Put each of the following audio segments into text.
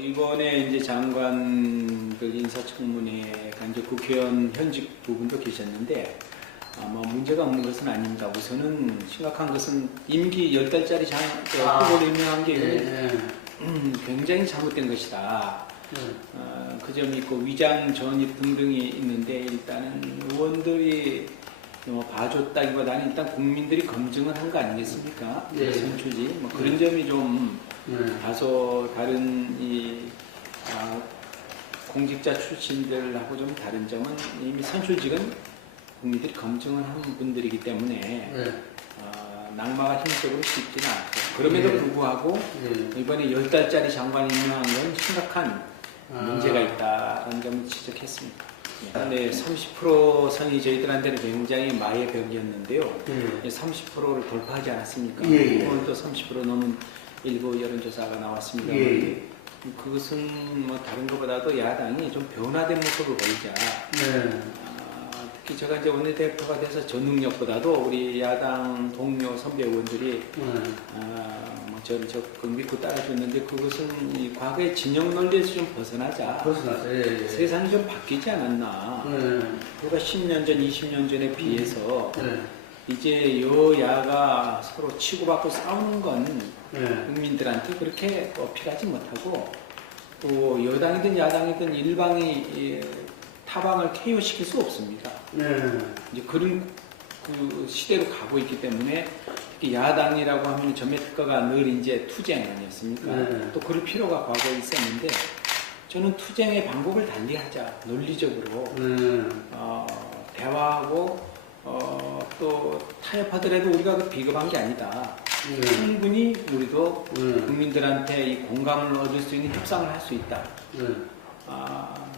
이번에 이제 장관들 인사청문회에 이제 국회의원 현직 부분도 계셨는데 아마 문제가 없는 것은 아닙니다. 우선은 심각한 것은 임기 10달짜리 후보를 임명한 게 굉장히 잘못된 것이다. 그 점이 있고 위장 전입 등등이 있는데 일단은 의원들이 뭐 봐줬다기보다는 일단 국민들이 검증을 한 거 아니겠습니까? 선출직 뭐 그런 점이 좀 다소 다른 공직자 출신들하고 좀 다른 점은 이미 선출직은 국민들이 검증을 한 분들이기 때문에 낙마가 힘적으로 쉽지는 않고 그럼에도 불구하고 이번에 10달짜리 장관 임명한 건 심각한 문제가 있다는 점을 지적했습니다. 네, 30% 선이 저희들한테는 굉장히 마의 벽이었는데요. 30%를 돌파하지 않았습니까? 오늘 또 30% 넘은 일부 여론조사가 나왔습니다. 그것은 뭐 다른 것보다도 야당이 좀 변화된 모습을 보이자. 특히 제가 이제 원내대표가 돼서 저 능력보다도 우리 야당 동료 선배 의원들이 저를 적극 믿고 따라줬는데 그것은 이 과거의 진영 논리에서 좀 벗어나자. 세상이 좀 바뀌지 않았나. 그러니까 10년 전, 20년 전에 비해서 이제 여야가 서로 치고받고 싸우는 건 국민들한테 그렇게 어필하지 못하고 또 여당이든 야당이든 일방이 타방을 KO시킬 수 없습니다. 이제 그런 그 시대로 가고 있기 때문에 특히 야당이라고 하면 전매 특가가 늘 이제 투쟁 아니었습니까? 또 그럴 필요가 과거에 있었는데 저는 투쟁의 방법을 달리하자 논리적으로 대화하고 또 타협하더라도 우리가 그 비겁한 게 아니다. 충분히 우리도 국민들한테 이 공감을 얻을 수 있는 협상을 할 수 있다.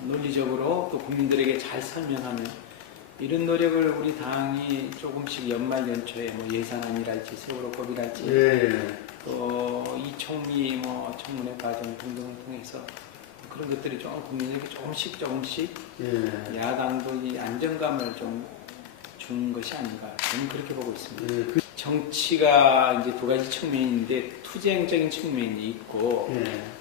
논리적으로 또 국민들에게 잘 설명하는 이런 노력을 우리 당이 조금씩 연말 연초에 뭐 예산안이랄지 세월호법이랄지 또 이 총리 뭐 청문회 과정 등등을 통해서 그런 것들이 좀 국민에게 조금씩 야당도 이 안정감을 좀 주는 것이 아닌가 저는 그렇게 보고 있습니다. 정치가 이제 두 가지 측면인데 투쟁적인 측면이 있고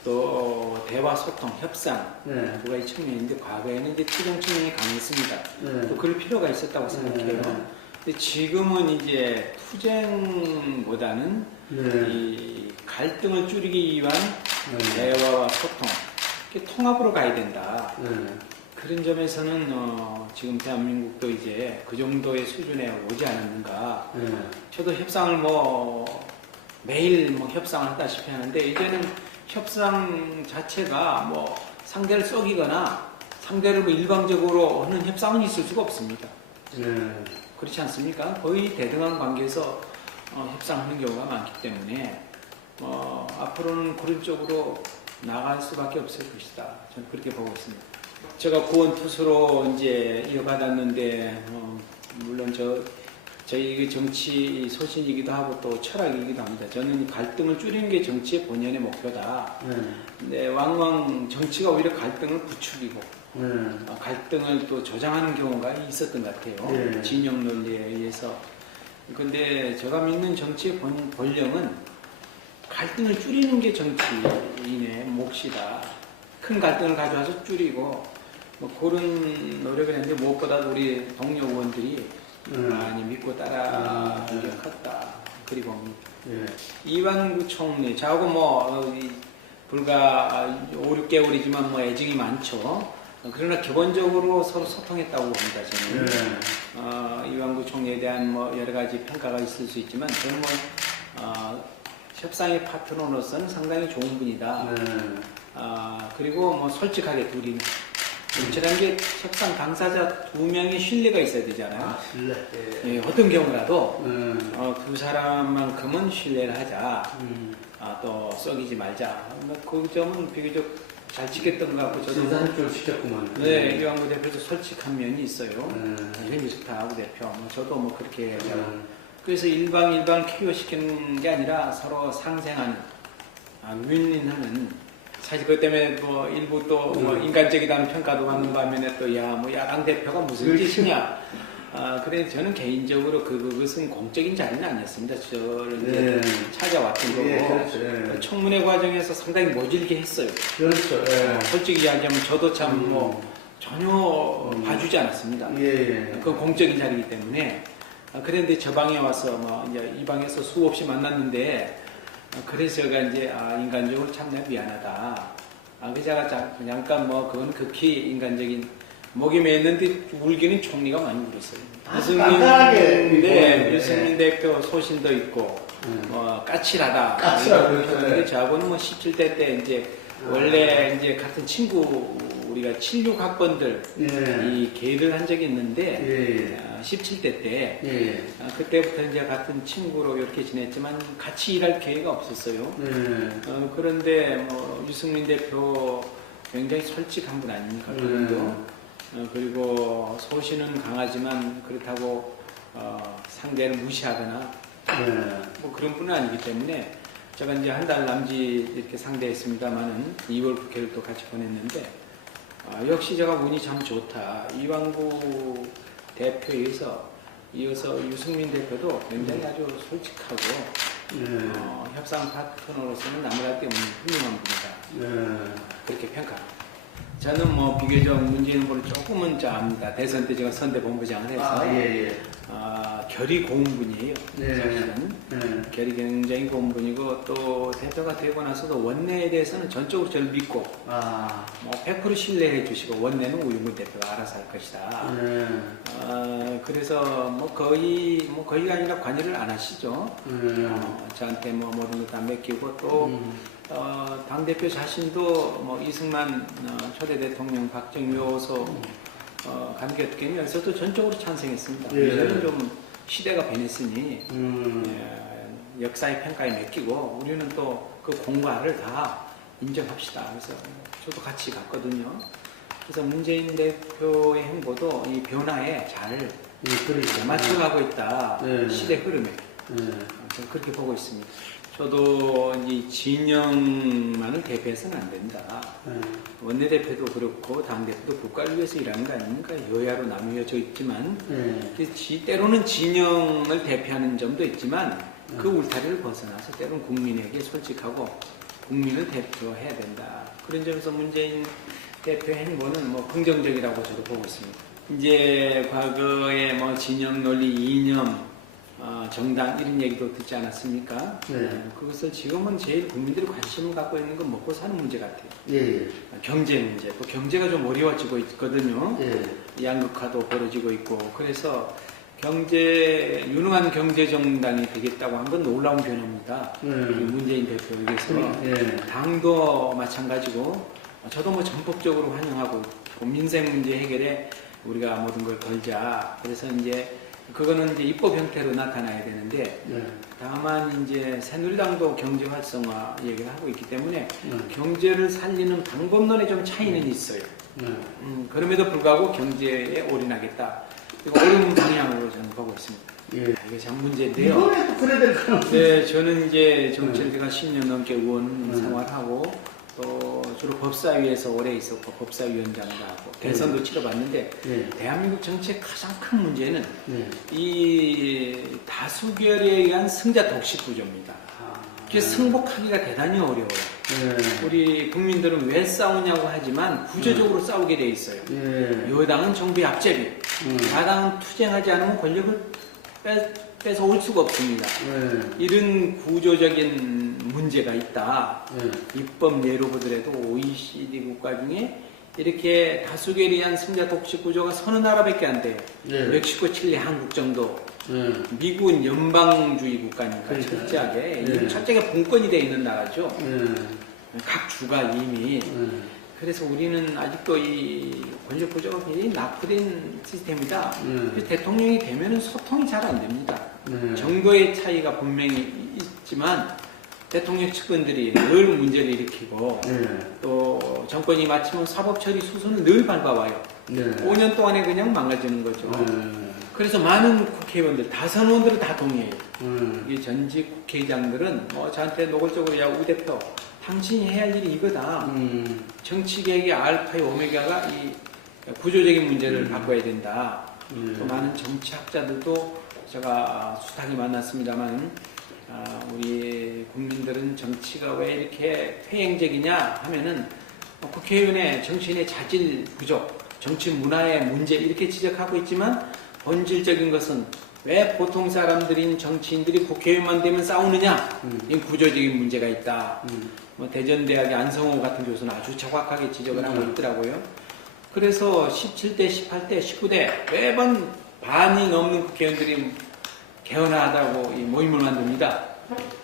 또 대화, 소통, 협상 두 가지 측면인데 과거에는 이제 투쟁 측면이 강했습니다. 또 그럴 필요가 있었다고 생각해요. 근데 지금은 이제 투쟁보다는 이 갈등을 줄이기 위한 대화와 소통, 통합으로 가야 된다. 그런 점에서는 지금 대한민국도 이제 그 정도의 수준에 오지 않았는가. 저도 협상을 뭐 매일 뭐 협상을 하다시피 하는데 이제는 협상 자체가 뭐 상대를 썩이거나 상대를 뭐 일방적으로 하는 협상은 있을 수가 없습니다. 그렇지 않습니까? 거의 대등한 관계에서 협상하는 경우가 많기 때문에 앞으로는 그런 쪽으로 나갈 수밖에 없을 것이다. 저는 그렇게 보고 있습니다. 제가 구원 투수로 이제 이어받았는데 물론 저희 정치 소신이기도 하고 또 철학이기도 합니다. 저는 갈등을 줄이는 게 정치의 본연의 목표다. 근데 왕왕 정치가 오히려 갈등을 부추기고 갈등을 또 조장하는 경우가 있었던 것 같아요. 진영 논리에 의해서. 근데 제가 믿는 정치의 본령은 갈등을 줄이는 게 정치인의 몫이다. 큰 갈등을 가져와서 줄이고 뭐 그런 노력을 했는데 무엇보다도 우리 동료 의원들이 많이 믿고 따라 노력했다. 그리고 이완구 총리 저하고 뭐 불과 5, 6개월이지만 뭐 애정이 많죠. 그러나 기본적으로 서로 소통했다고 봅니다. 저는 이완구 총리에 대한 뭐 여러 가지 평가가 있을 수 있지만 저는 뭐 협상의 파트너로서는 상당히 좋은 분이다. 그리고 뭐 솔직하게 둘이 저런 게 협상 당사자 두 명의 신뢰가 있어야 되잖아요. 신뢰. 어떤 경우라도 두 사람만큼은 신뢰를 하자. 또 썩이지 말자. 그 점은 비교적 잘 지켰던 것 같고 저도 진상을 시켰구만. 네, 이완구 대표도 솔직한 면이 있어요. 굉장히 좋다, 구 대표. 저도 뭐 그렇게 해요. 그래서 일방을 KO시키는 게 아니라 서로 상생하는, 윈윈하는. 사실 그것 때문에 뭐 일부 또 뭐 인간적이다는 평가도 받는 반면에 또 야 뭐 야당 대표가 무슨 짓이냐 그래 저는 개인적으로 그것은 공적인 자리는 아니었습니다. 저를 이제 찾아왔던 거고 그렇죠. 청문회 과정에서 상당히 모질게 했어요. 그렇죠. 솔직히 이야기하면 저도 참 뭐 전혀 봐주지 않았습니다. 그건 공적인 자리이기 때문에. 그런데 저 방에 와서 뭐 이제 이 방에서 수없이 만났는데 그래서 제가 이제 인간적으로 참 내가 미안하다. 제가 잠깐 뭐 그건 극히 인간적인 목이 메였는데 울기는 총리가 많이 울었어요. 유승민 대표 소신도 있고 까칠하다. 까칠하다. 저하고는 뭐 17대 때 이제 원래 이제 같은 친구 우리가 76학번들 이 계를 한 적이 있는데 17대 때 그때부터 이제 같은 친구로 이렇게 지냈지만 같이 일할 기회가 없었어요. 그런데 뭐 유승민 대표 굉장히 솔직한 분 아닙니까? 그분도 그리고 소신은 강하지만 그렇다고 상대를 무시하거나 뭐 그런 분은 아니기 때문에 제가 이제 한 달 남짓 이렇게 상대했습니다만은 2월 국회를 또 같이 보냈는데 역시 제가 운이 참 좋다. 이완구 대표에서 이어서 유승민 대표도 굉장히 아주 솔직하고 협상 파트너로서는 나무랄 데 없는 훌륭한 분이다. 그렇게 평가합니다. 저는 뭐 비교적 문재인 후보를 조금은 압니다. 대선 때 제가 선대본부장을 해서 결이 고운 분이에요. 사실은 결이 굉장히 고운 분이고 또 대표가 되고 나서도 원내에 대해서는 전적으로 저를 믿고 뭐 100% 신뢰해 주시고 원내는 우유문 대표가 알아서 할 것이다. 그래서 뭐 거의가 아니라 관여를 안 하시죠. 저한테 뭐 모든 것 다 맡기고 또 당대표 자신도 뭐 이승만 초대 대통령 박정묘소 감격회에서도 전적으로 찬성했습니다. 저는 좀 시대가 변했으니 역사의 평가에 맡기고 우리는 또 그 공과를 다 인정합시다. 그래서 저도 같이 갔거든요. 그래서 문재인 대표의 행보도 이 변화에 잘 맞춰가고 있다. 시대 흐름에. 저는 그렇게 보고 있습니다. 저도 이 진영만을 대표해서는 안 된다. 원내대표도 그렇고 당대표도 국가를 위해서 일하는 거 아닙니까? 여야로 나누어져 있지만 때로는 진영을 대표하는 점도 있지만 그 울타리를 벗어나서 때로는 국민에게 솔직하고 국민을 대표해야 된다. 그런 점에서 문재인 대표 행보는 뭐 긍정적이라고 저도 보고 있습니다. 이제 과거에 뭐 진영 논리, 이념 정당 이런 얘기도 듣지 않았습니까? 그것을 지금은 제일 국민들이 관심을 갖고 있는 건 먹고 사는 문제 같아요. 경제 문제, 또 경제가 좀 어려워지고 있거든요. 양극화도 벌어지고 있고 그래서 유능한 경제 정당이 되겠다고 한 건 놀라운 변화입니다. 문재인 대표에 위해서 당도 마찬가지고 저도 뭐 전폭적으로 환영하고 있고 민생 문제 해결에 우리가 모든 걸 걸자. 그래서 이제 그거는 이제 입법 형태로 나타나야 되는데 다만 이제 새누리당도 경제 활성화 얘기를 하고 있기 때문에 경제를 살리는 방법론에 좀 차이는 있어요. 그럼에도 불구하고 경제에 올인하겠다. 옳은 방향으로 저는 보고 있습니다. 이게 참 문제인데요. 이번에도 그래야 될 가능성이 네, 저는 이제 정치를 제가 10년 넘게 의원 생활하고 또 주로 법사위에서 오래 있었고 법사위원장도 하고 대선도 치러봤는데 대한민국 정치의 가장 큰 문제는 이 다수결에 의한 승자 독식 구조입니다. 그래서 승복하기가 대단히 어려워요. 우리 국민들은 왜 싸우냐고 하지만 구조적으로 싸우게 돼 있어요. 여당은 정부의 앞제비, 야당은 투쟁하지 않으면 권력을 뺏어올 수가 없습니다. 이런 구조적인 문제가 있다. 입법 예로 보더라도 OECD 국가 중에 이렇게 다수결에 의한 승자 독식 구조가 서너 나라밖에 안 돼요. 멕시코, 칠레, 한국 정도. 미국은 연방주의 국가니까 철저하게 철저하게 분권이 되어 있는 나라죠. 각 주가 이미. 그래서 우리는 아직도 이 권력 구조가 굉장히 낙후된 시스템이다. 대통령이 되면은 소통이 잘 안 됩니다. 정도의 차이가 분명히 있지만 대통령 측근들이 늘 문제를 일으키고 또 정권이 마치면 사법처리 수순을 늘 밟아와요. 5년 동안에 그냥 망가지는 거죠. 그래서 많은 국회의원들, 다선 의원들은 다 동의해요. 이 전직 국회의장들은 뭐 저한테 노골적으로 야, 우 대표 당신이 해야 할 일이 이거다. 정치개혁의 알파의 오메가가 이 구조적인 문제를 바꿔야 된다. 또 많은 정치학자들도 제가 수탁이 만났습니다만 우리 국민들은 정치가 왜 이렇게 회행적이냐 하면은 국회의원의 정치인의 자질 부족, 정치 문화의 문제 이렇게 지적하고 있지만 본질적인 것은 왜 보통 사람들인 정치인들이 국회의원만 되면 싸우느냐? 이 구조적인 문제가 있다. 뭐 대전대학의 안성호 같은 교수는 아주 정확하게 지적을 하고 있더라고요. 그래서 17대, 18대, 19대 매번 반이 넘는 국회의원들이 개헌하다고 이 모임을 만듭니다.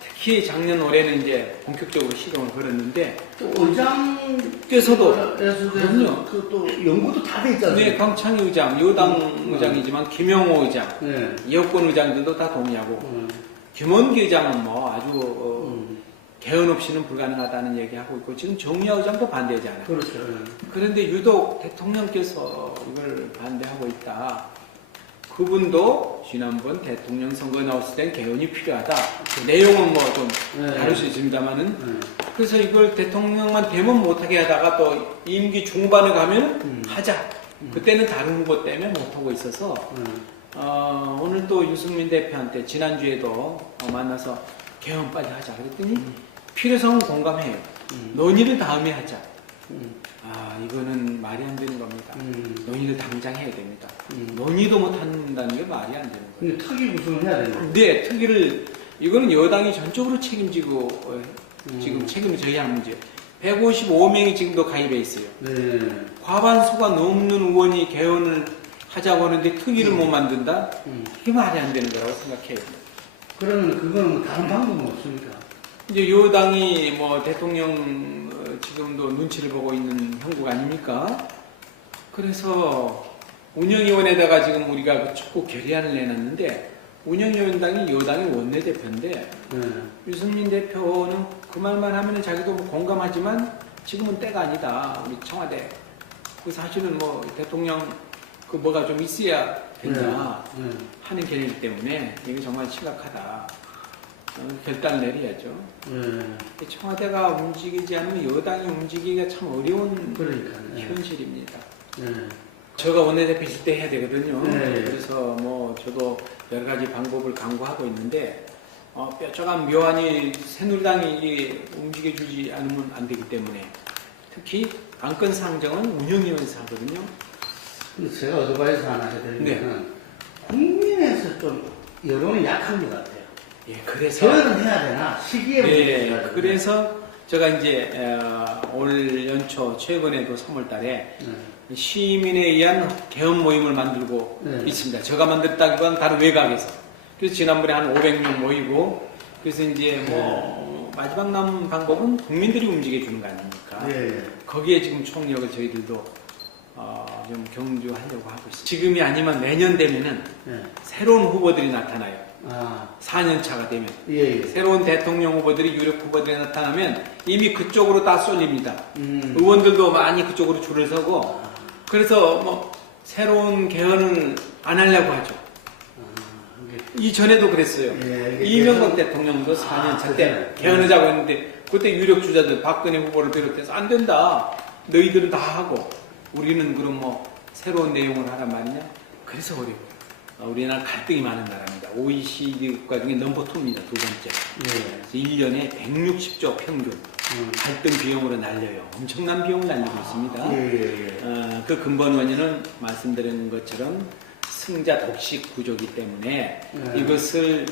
특히 작년 올해는 이제 본격적으로 시동을 걸었는데 또 의장께서도 그럼요. 또 연구도 다 돼 있잖아요. 네, 강창희 의장, 여당 의장이지만 김영호 의장, 네. 여권 의장들도 다 동의하고 김원기 의장은 뭐 아주 개헌 없이는 불가능하다는 얘기하고 있고 지금 정의화 의장도 반대하지 않아요. 그렇죠. 그런데 유독 대통령께서 이걸 반대하고 있다. 그분도 지난번 대통령 선거 나왔을 땐 개헌이 필요하다. 그 내용은 뭐 좀 다를 수 있습니다만은 그래서 이걸 대통령만 되면 못하게 하다가 또 임기 중반에 가면 하자. 그때는 다른 후보 때문에 못하고 있어서 오늘 또 유승민 대표한테 지난주에도 만나서 개헌 빨리 하자 그랬더니 필요성은 공감해요. 논의를 다음에 하자. 이거는 말이 안 되는 겁니다. 논의를 당장 해야 됩니다. 논의도 못 한다는 게 말이 안 되는 거예요. 근데 특위 구성을 해야 되는 거예요. 네, 특위를 이거는 여당이 전적으로 책임지고 지금 책임을 져야 하는 문제예요. 155명이 지금도 가입해 있어요. 네. 과반수가 넘는 의원이 개헌을 하자고 하는데 특위를 못 만든다? 이게 말이 안 되는 거라고 생각해요. 그러면 그거는 뭐 다른 방법은 없습니까? 이제 여당이 뭐 대통령 지금도 눈치를 보고 있는 형국 아닙니까? 그래서 운영위원회에다가 지금 우리가 그 축구 결의안을 내놨는데 운영위원장이 여당의 원내대표인데 유승민 대표는 그 말만 하면 자기도 뭐 공감하지만 지금은 때가 아니다. 우리 청와대. 그 사실은 뭐 대통령 그 뭐가 좀 있어야 된다 하는 결의이기 때문에 이게 정말 심각하다. 결단을 내려야죠. 청와대가 움직이지 않으면 여당이 움직이기가 참 어려운 현실입니다. 제가 원내대표 있을 때 해야 되거든요. 그래서 뭐 저도 여러 가지 방법을 강구하고 있는데 뾰족한 묘안이 새누리당이 움직여주지 않으면 안 되기 때문에 특히 안건 상정은 운영위원회에서 하거든요. 근데 제가 어드바이스 하나 해드리면 국민에서 좀 여론이 약한 것 같아요. 예, 그래서 개헌은 해야 되나 시기에 문제가 그래서 제가 이제 올 연초 최근에도 3월달에 시민에 의한 개헌 모임을 만들고 있습니다. 제가 만들었다기보다는 다른 외곽에서. 그래서 지난번에 한 500명 모이고 그래서 이제 뭐 마지막 남은 방법은 국민들이 움직여 주는 거 아닙니까? 거기에 지금 총력을 저희들도 좀 경주하려고 하고 있습니다. 지금이 아니면 내년 되면은 새로운 후보들이 나타나요. 4년 차가 되면 새로운 대통령 후보들이 유력 후보들이 나타나면 이미 그쪽으로 다 쏠립니다. 의원들도 많이 그쪽으로 줄을 서고 그래서 뭐 새로운 개헌을 안 하려고 하죠. 이전에도 그랬어요. 이명박 대통령도 4년 차 때 개헌하자고 했는데 그때 유력 주자들 박근혜 후보를 비롯해서 안 된다. 너희들은 다 하고 우리는 그럼 뭐 새로운 내용을 하란 말이냐? 그래서 어려워요. 우리나라 갈등이 많은 나라입니다. OECD 국가 중에 넘버 2입니다. 두 번째. 1년에 160조 평균 갈등 비용으로 날려요. 엄청난 비용을 날리고 있습니다. 그 근본 원인은 말씀드린 것처럼 승자 독식 구조이기 때문에 이것을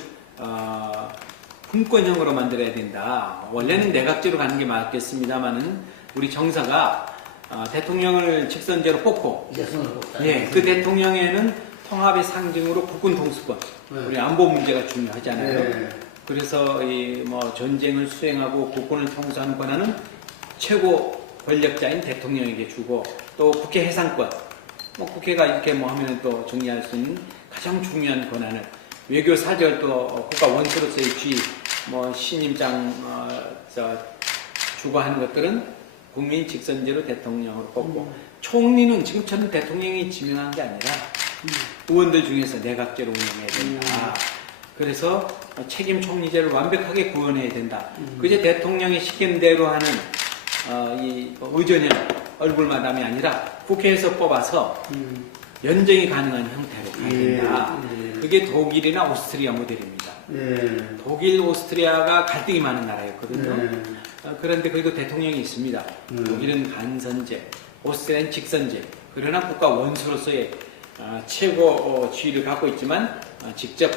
분권형으로 만들어야 된다. 원래는 내각제로 가는 게 맞겠습니다만은 우리 정사가 대통령을 직선제로 뽑고 그 대통령에는 통합의 상징으로 국군 통수권, 우리 안보 문제가 중요하잖아요. 그래서 이 뭐 전쟁을 수행하고 국군을 통수하는 권한은 최고 권력자인 대통령에게 주고 또 국회 해상권, 뭐 국회가 이렇게 뭐 하면 또 정리할 수 있는 가장 중요한 권한을 외교 사절 또 국가 원수로서의 쥐, 뭐 신임장 주고 하는 것들은 국민 직선제로 대통령으로 뽑고 총리는 지금처럼 대통령이 지명한 게 아니라 의원들 중에서 내각제로 운영해야 된다. 그래서 책임 총리제를 완벽하게 구현해야 된다. 그제 대통령이 시킨 대로 하는 이 의전형 얼굴 마담이 아니라 국회에서 뽑아서 연정이 가능한 형태로 가야 된다. 그게 독일이나 오스트리아 모델입니다. 독일, 오스트리아가 갈등이 많은 나라였거든요. 그런데 거기도 대통령이 있습니다. 독일은 간선제, 오스트리아는 직선제. 그러나 국가 원수로서의 최고 지위를 갖고 있지만 직접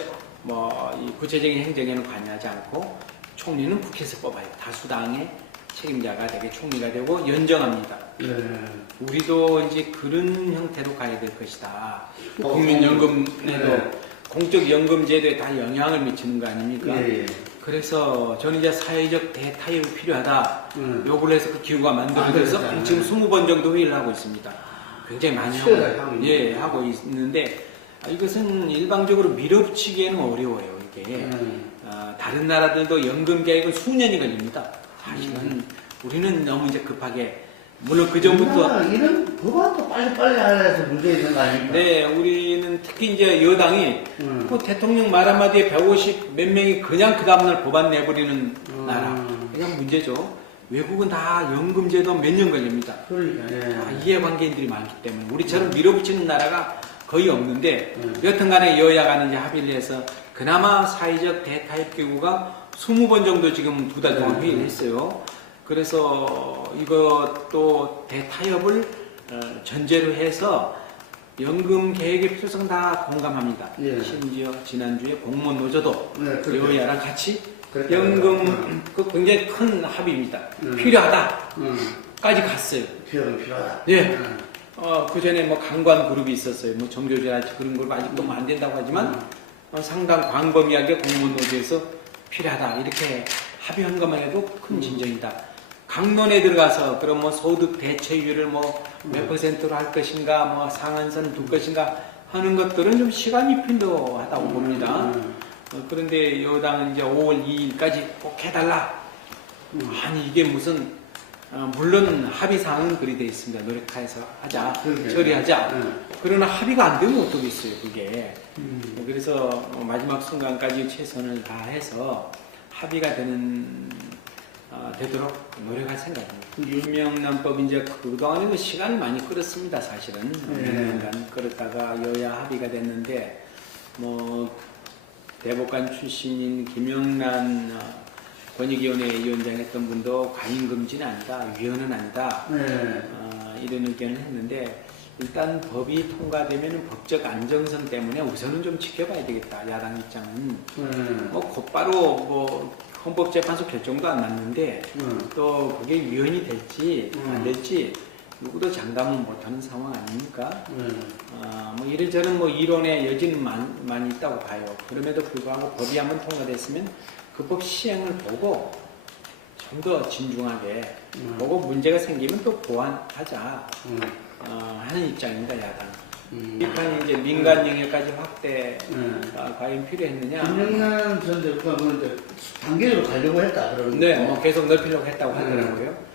이 구체적인 행정에는 관여하지 않고 총리는 국회에서 뽑아요. 다수당의 책임자가 되게 총리가 되고 연정합니다. 우리도 이제 그런 형태로 가야 될 것이다. 국민연금에도 공적연금제도에 다 영향을 미치는 거 아닙니까? 그래서 저는 이제 사회적 대타협이 필요하다. 요구를 해서 그 기구가 만들어져서 지금 20번 정도 회의를 하고 있습니다. 굉장히 많이 하고 있는데 이것은 일방적으로 밀어붙이기에는 어려워요. 이게 다른 나라들도 연금 개혁은 수년이 걸립니다. 사실은 우리는 너무 이제 급하게 물론 그 전부터 이런 법안도 빨리빨리 하려서 문제 있는 거 아닙니까? 네, 우리는 특히 이제 여당이 그 대통령 말 한마디에 150 몇 명이 그냥 그 다음날 법안 내버리는 나라. 그냥 문제죠. 외국은 다 연금제도 몇 년 걸립니다. 그러니까, 이해관계인들이 많기 때문에 우리처럼 밀어붙이는 나라가 거의 없는데 여튼간에 여야가 이제 합의를 해서 그나마 사회적 대타협 기구가 20번 정도 지금 2달 동안 회의를 했어요. 그래서 이것도 대타협을 전제로 해서 연금 개혁의 필요성 다 공감합니다. 심지어 지난주에 공무원 노조도 여야랑 같이 연금 그 굉장히 큰 합의입니다. 필요하다까지 갔어요. 필요하다. 예. 그 전에 뭐 강관 그룹이 있었어요. 뭐 정교조라든지 그런 그룹 아직도 안 된다고 하지만 상당 광범위하게 공무원 노조에서 필요하다 이렇게 합의한 것만 해도 큰 진전이다. 강론에 들어가서 그럼 뭐 소득 대체율을 뭐 몇 %로 할 것인가, 뭐 상한선 둘 것인가 하는 것들은 좀 시간이 필요하다고 봅니다. 그런데 여당은 이제 5월 2일까지 꼭 해달라. 아니 이게 무슨 물론 합의 사항은 그리 돼 있습니다. 노력해서 하자, 처리하자. 그러나 합의가 안 되면 어떻겠어요, 그게. 그래서 마지막 순간까지 최선을 다해서 합의가 되도록 노력할 생각입니다. 유명난법 이제 그동안에 시간을 많이 끌었습니다, 사실은. 몇 년간 끌었다가 여야 합의가 됐는데, 대법관 출신인 김영란 권익위원회 위원장 했던 분도 과잉금지는 아니다, 위헌은 아니다, 이런 의견을 했는데, 일단 법이 통과되면 법적 안정성 때문에 우선은 좀 지켜봐야 되겠다, 야당 입장은. 곧바로 헌법재판소 결정도 안 났는데, 또 그게 위헌이 될지, 안 될지, 누구도 장담은 못하는 상황 아닙니까? 이래저래 이론의 여지는 많이 있다고 봐요. 그럼에도 불구하고 법이 한번 통과됐으면 그 법 시행을 보고 좀 더 진중하게 보고 문제가 생기면 또 보완하자 하는 입장입니다, 야당. 비판이 이제 민간 영역까지 확대가 과연 필요했느냐? 김영란 전 대표가 단계적으로 가려고 했다 그러는데. 네, 계속 넓히려고 했다고 하더라고요.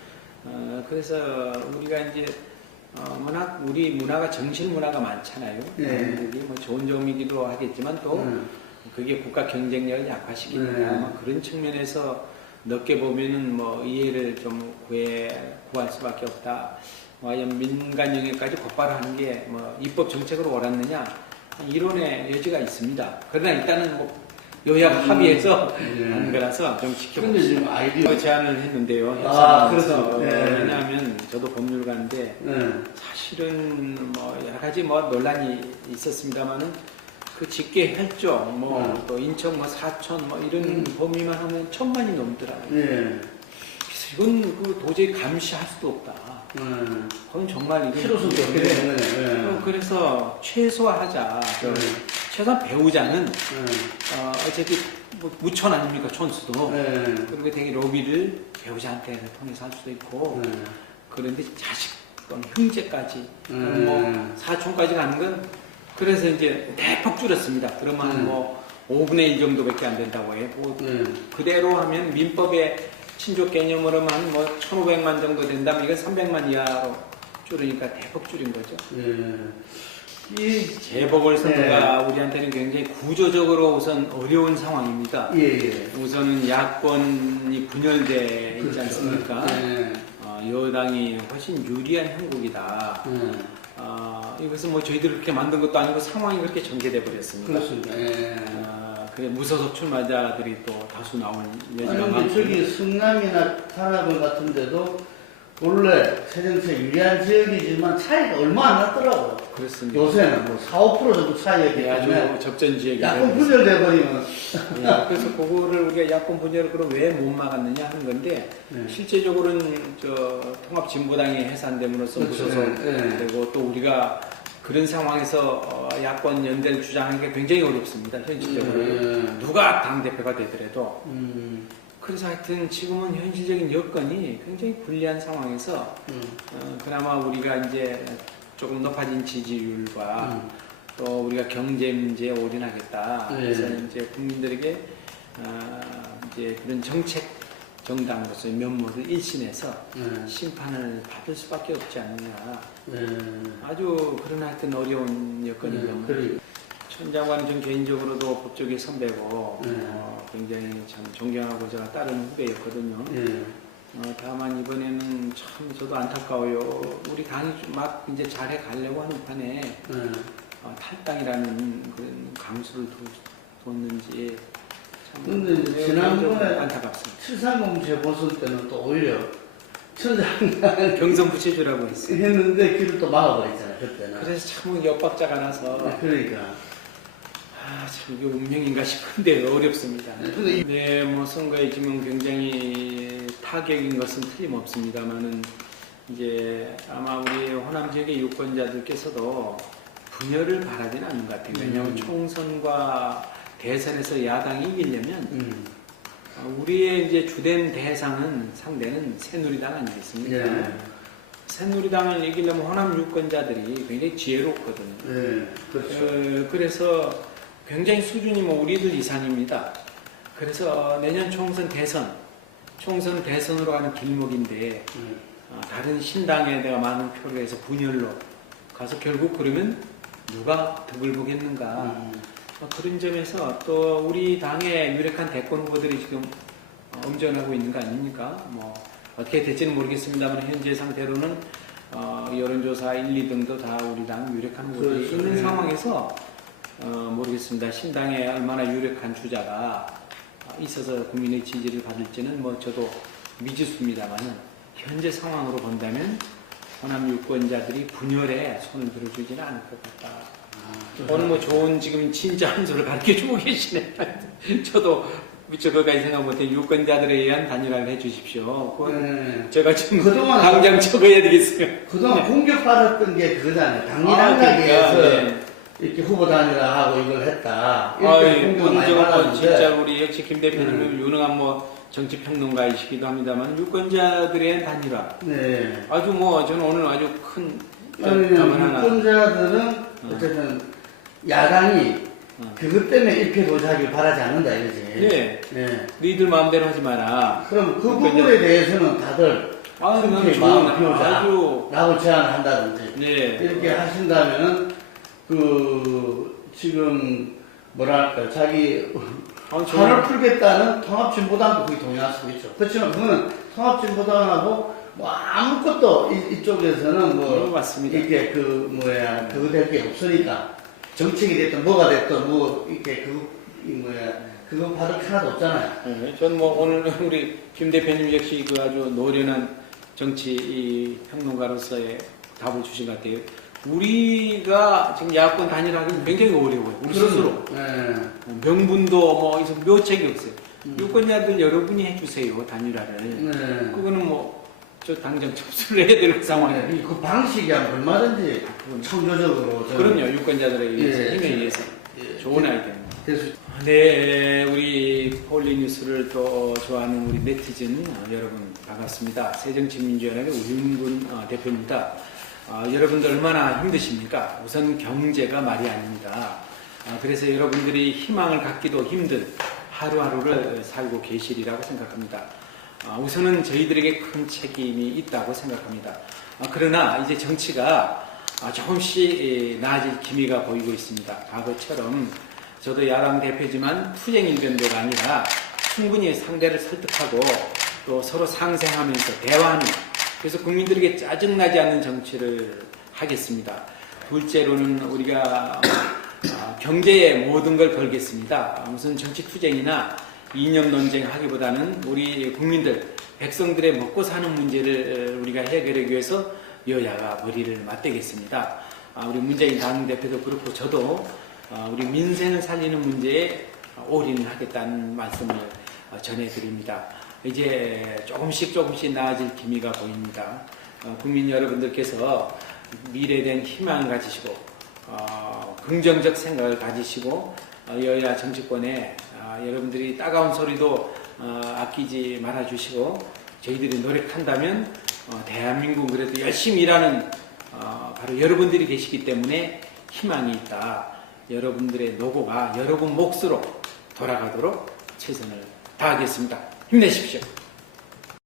그래서 우리가 이제 워낙 우리 문화가 정신 문화가 많잖아요. 그게 좋은 점이기도 하겠지만 또 그게 국가 경쟁력을 약화시키니까 그런 측면에서 넓게 보면은 이해를 좀 구할 수밖에 없다. 과연 민간 영역까지 곧바로 하는 게 입법 정책으로 옳았느냐? 이론의 여지가 있습니다. 그러나 일단은 여야가 합의해서 하는 거라서 좀 지켜봅시다. 아이디어 제안을 했는데요. 그래서 왜냐하면 저도 법률가인데 사실은 여러 가지 논란이 있었습니다만은 그 직계혈종 또 인천 사천 이런 범위만 하면 1000만이 넘더라고요. 그래서 이건 도저히 감시할 수도 없다. 그건 정말 이게 필요성도 없게 되는 거네. 그래서 최소화하자. 최소한 배우자는 어차피 무촌 아닙니까, 촌수도. 그리고 되게 로비를 배우자한테 통해서 할 수도 있고. 그런데 자식 또는 형제까지 사촌까지 가는 건 그래서 이제 대폭 줄였습니다. 그러면 5분의 1 정도밖에 안 된다고 해요. 그대로 하면 민법의 친족 개념으로 하면 1500만 정도 된다면 이거 300만 이하로 줄으니까 대폭 줄인 거죠. 이 재보궐선거가 우리한테는 굉장히 구조적으로 우선 어려운 상황입니다. 우선은 야권이 분열돼 있지 않습니까? 여당이 훨씬 유리한 형국이다. 이것은 뭐 저희들이 그렇게 만든 것도 아니고 상황이 그렇게 전개돼 버렸습니다. 그렇습니다. 예. 그래 무소속 출마자들이 또 다수 나올 예정이 아니, 많고. 저기 성남이나 탄화군 같은 데도 원래 세정세 유리한 지역이지만 차이가 얼마 안 났더라고요. 그렇습니다. 요새는 뭐 4, 5% 정도 차이였기 예, 아주 때문에 접전 지역이 약간 분열돼버리면 예, 그래서 그거를 우리가 야권 분열을 그럼 왜 못 막았느냐 하는 건데 네. 실제적으로는 저 통합진보당이 해산됨으로써 그렇죠. 무소속 네. 되고 또 우리가 그런 상황에서 야권 연대를 주장하기가 굉장히 어렵습니다. 현실적으로 누가 당 대표가 되더라도 그래서 하여튼 지금은 현실적인 여건이 굉장히 불리한 상황에서 그나마 우리가 이제 조금 높아진 지지율과 또 우리가 경제 문제에 올인하겠다. 그래서 이제 국민들에게 이제 그런 정책 정당으로서의 면모를 일신해서 심판을 받을 수밖에 없지 않느냐. 아주 그런 하여튼 어려운 여건이거든요. 천 장관은 전 개인적으로도 법조계 선배고 굉장히 참 존경하고 제가 따르는 후배였거든요. 다만 이번에는 참 저도 안타까워요. 우리 당이 막 이제 잘해 가려고 하는 판에 탈당이라는 그런 강수를 뒀는지 참 근데 지난번에 안타깝습니다. 730 재보선 때는 또 오히려 천장관 경선 부채주라고 했어요. 했는데 길을 또 막아버렸잖아요, 그때는. 그래서 참 엇박자가 나서 그러니까. 참 이게 운명인가 싶은데 어렵습니다. 근데 네, 뭐 선거에 지금 굉장히 타격인 것은 틀림없습니다만은 이제 아마 우리 호남 지역의 유권자들께서도 분열을 바라지는 않는 것 같아요. 왜냐하면 총선과 대선에서 야당이 이기려면 우리의 이제 주된 대상은 상대는 새누리당 아니겠습니까? 새누리당을 이기려면 호남 유권자들이 굉장히 지혜롭거든요. 그렇죠. 그래서 굉장히 수준이 뭐 우리들 이상입니다. 그래서 내년 총선 대선으로 가는 길목인데 다른 신당에 내가 많은 표를 해서 분열로 가서 결국 그러면 누가 득을 보겠는가. 그런 점에서 또 우리 당의 유력한 대권 후보들이 지금 엄전하고 있는 거 아닙니까? 뭐 어떻게 될지는 모르겠습니다만 현재 상태로는 여론조사 1, 2등도 다 우리 당 유력한 후보들이 있는 상황에서 모르겠습니다. 신당에 얼마나 유력한 주자가 있어서 국민의 지지를 받을지는 뭐 저도 미지수입니다만은 현재 상황으로 본다면 호남 유권자들이 분열에 손을 들어주지는 않을 것 같다. 오늘 뭐 좋은 지금 진짜 한 소를 가르쳐 주고 계시네. 저도 미처 그까지 생각 못해 유권자들에 의한 단일화를 해 주십시오. 제가 지금 그동안 당장 적어야 되겠어요. 그동안 공격받았던 게 그거잖아요. 당리당각에 의해서 이렇게 후보 단일화하고 이걸 했다. 이렇게 공격을 많이 받았는데 진짜 우리 역시 김 대표님은 유능한 뭐 정치평론가이시기도 합니다만 유권자들의 단일화. 아주 뭐 저는 오늘 아주 큰 유권자들은 어쨌든 야당이 그것 때문에 이렇게 도자기를 바라지 않는다 이거지. 너희들 마음대로 하지 마라. 그럼 그 부분에 대해서는 다들 그렇게 마음 비우자 아주 라고 제안을 한다든지 이렇게 하신다면은 지금 뭐랄까 자기 판을 풀겠다는 통합진보당도 거기 동의할 수 있죠. 그렇지만 그거는 통합진보당하고 뭐 아무것도 이쪽에서는 뭐 맞습니다. 이렇게 그거 될 게 없으니까 정책이 됐든 뭐가 됐든 뭐 이렇게 그거 받을 게 하나도 없잖아요. 전 뭐 오늘 우리 김 대표님 역시 그 아주 노련한 정치 평론가로서의 답을 주신 것 같아요. 우리가 지금 야권 단일화하기 굉장히 어려워요. 우리 스스로. 명분도 뭐 묘책이 없어요. 유권자들 여러분이 해주세요 단일화를. 그거는 뭐 저 당장 접수를 해야 될 상황이에요. 그 방식이 얼마든지 창조적으로. 그럼요. 유권자들에 의해서 힘에 의해서 좋은 아이디어입니다. 네, 우리 폴리뉴스를 또 좋아하는 우리 네티즌 여러분 반갑습니다. 새정치민주연합의 우윤근 대표입니다. 여러분들 얼마나 힘드십니까? 우선 경제가 말이 아닙니다. 그래서 여러분들이 희망을 갖기도 힘든 하루하루를 살고 계시리라고 생각합니다. 우선은 저희들에게 큰 책임이 있다고 생각합니다. 그러나 이제 정치가 조금씩 나아질 기미가 보이고 있습니다. 과거처럼 저도 야당 대표지만 투쟁일변도가 아니라 충분히 상대를 설득하고 또 서로 상생하면서 대화하는, 그래서 국민들에게 짜증나지 않는 정치를 하겠습니다. 둘째로는 우리가 경제에 모든 걸 걸겠습니다. 무슨 정치 투쟁이나 이념 논쟁하기보다는 우리 국민들, 백성들의 먹고 사는 문제를 우리가 해결하기 위해서 여야가 머리를 맞대겠습니다. 우리 문재인 당대표도 그렇고 저도 우리 민생을 살리는 문제에 올인을 하겠다는 말씀을 전해드립니다. 이제 조금씩 나아질 기미가 보입니다. 국민 여러분들께서 미래에 대한 희망을 가지시고 긍정적 생각을 가지시고 여야 정치권에 여러분들이 따가운 소리도 아끼지 말아주시고 저희들이 노력한다면 대한민국 그래도 열심히 일하는 바로 여러분들이 계시기 때문에 희망이 있다. 여러분들의 노고가 여러분 몫으로 돌아가도록 최선을 다하겠습니다. 힘내십시오.